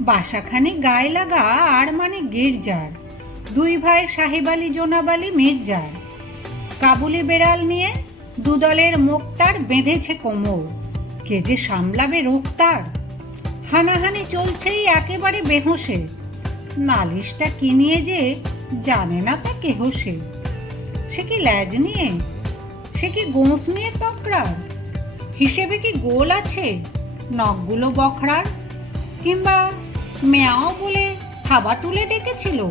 বাসাখানি গায়ে লাগা আর মানে গির্জার। দুই ভাই সাহেব আলী জোনাব আলী মির্জার। কাবুলি বেড়াল নিয়ে দুদলের মুক্তার বেঁধেছে কোমর। কে যে সামলাবে রোগতার হানাহানি চলছেই একেবারে বেহসে নালিশটা কি নিয়ে যে জানে না তা কেহ সে? সে কি ল্যাজ নিয়ে? সে কি গোঁফ নিয়ে তকরার? হিসেবে কি গোল আছে নখগুলো বখরার? কিংবা মেয়াও বলে থাবা তুলে ডেকেছিল।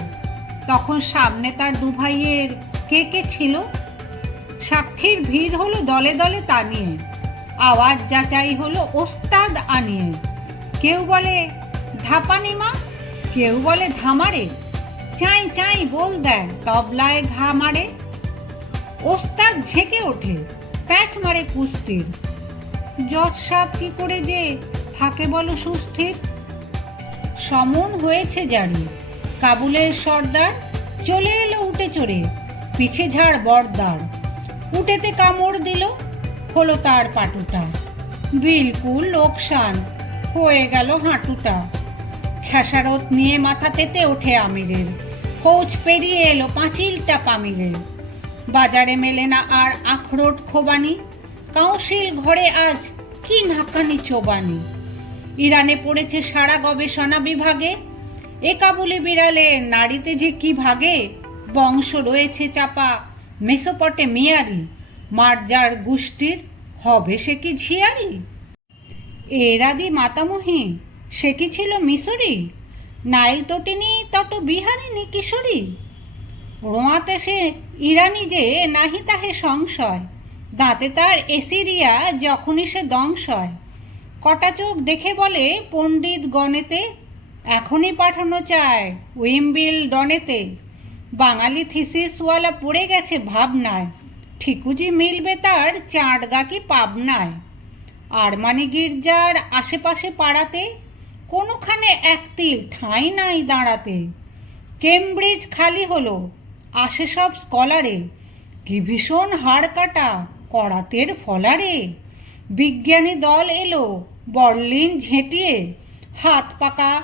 তখন সামনে তার দু ভাইয়ের কে কে ছিল? সাক্ষীর ভিড় হলো দলে দলে তা নিয়ে। আওয়াজ যাচাই হলো ওস্তাদ আনিয়ে। কেউ বলে, ধাপানি মা। কেউ বলে, ধামারে। চাই চাই বল দেয়, তবলায় ঘা মারে। ওস্তাদ ঝেঁকে ওঠে, প্যাচ মারে কুস্তির। জজ কি করে যে থাকে বলো সুস্থির। সমন হয়েছে জারি। কাবুলের সর্দার চলে এলো উঠে চড়ে, পিছে ঝাড় বর্দার। উঠেতে কামড় দিল, হলো তার পাটুটা। বিলকুল লোকসান, হয়ে গেল হাঁটুটা। খেসারত নিয়ে মাথা তেতে ওঠে আমিরের। কোচ পেরিয়ে এলো পাঁচিলটা পামিরের বাজারে মেলে না আর আখরোট খোবানি। কাউন্সিল ঘরে আজ কি নাকানি চোবানি। ইরানে পড়েছে সারা গবেষণা বিভাগে। এ কাবুলি বিড়ালে নারীতে যে কি ভাগে? বংশ রয়েছে চাপা। মেসোপটে মিয়ারি মার্জার গোষ্ঠীর হবে সে কি ঝিয়ারি? এরাদি মাতামহী, সে কি ছিল মিশরি নাইল তটিনী তত বিহারিনী কিশোরী? রোয়াতে সে ইরানি যে, নাহি তাহে সংশয়। দাঁতে তার এসিরিয়া যখনই সে দংশয়। কটা চোখ দেখে বলে পণ্ডিত গণেতে? এখনই পাঠানো চায় উইমবিল ডনেতে। বাঙালি থিসিসওয়ালা পড়ে গেছে ভাবনায়। ঠিকুজি মিলবে তার চাঁড়গা কি পাবনায়? আরমানি গির্জার আশেপাশে পাড়াতে? কোনোখানে এক তিল ঠাঁই নাই দাঁড়াতে। কেমব্রিজ খালি হলো, আসে সব স্কলারে। কি ভীষণ হাড় কাটা, করাতের ফলারে। বিজ্ঞানী দল এলো বর্লিন ঝেঁটিয়ে, হাত পাকা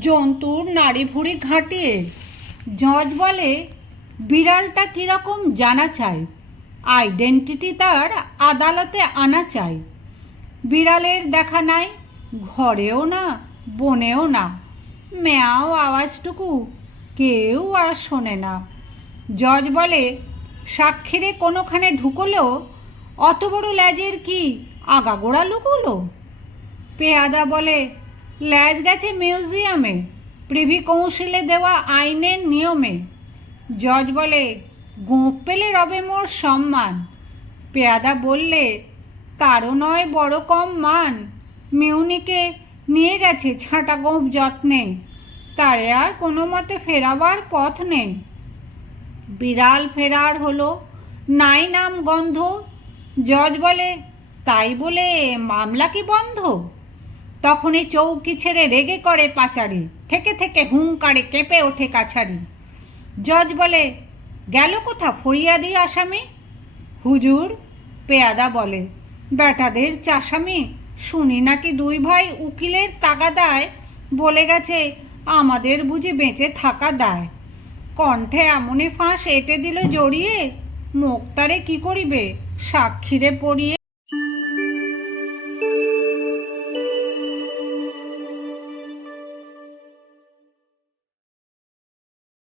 জন্তুর নাড়ি ভুড়ি ঘাঁটিয়ে। জজ বলে, বিড়ালটা কীরকম জানা চাই? আইডেন্টিটি তার আদালতে আনা চাই। বিড়ালের দেখা নাই, ঘরেও না, বনেও না। মেয়াও আওয়াজটুকু কেউ আর শোনে না। জজ বলে, সাক্ষীরে কোনোখানে ঢুকলেও অত বড় ল্যাজের কি আগাগোড়া লুকুলো? পেয়াদা বলে, ল্যাজ গেছে মিউজিয়ামে, প্রিভি কৌশলে দেওয়া আইনের নিয়মে। জজ বলে গোঁপ পেলে রবে মোর সম্মান। পেয়াদা বললে, তারও নয় বড় কম মান, মেউনিকে নিয়ে গেছে ছাঁটা গোঁপ যত্নে। তারে আর কোনো মতে ফেরাবার পথ নেই। বিড়াল ফেরার হলো, নাই নাম গন্ধ। জজ বলে, তাই বলে মামলা কি বন্ধ? তখনই চৌকি ছেড়ে রেগে করে পাচারি। থেকে থেকে হুঙ্কারে কেঁপে ওঠে কাছারি। জজ বলে, গেল কোথা ফরিয়া ফরিয়াদি আসামি? হুজুর পেয়াদা বলে বেটাদের চাষামি শুনি নাকি দুই ভাই উকিলের তাগাদায় বলে গেছে, আমাদের বুঝি বেঁচে থাকা দায়। কণ্ঠে এমনই ফাঁস এঁটে দিল জড়িয়ে, মুক্তারে কি করিবে? সাক্ষীরে পড়িয়ে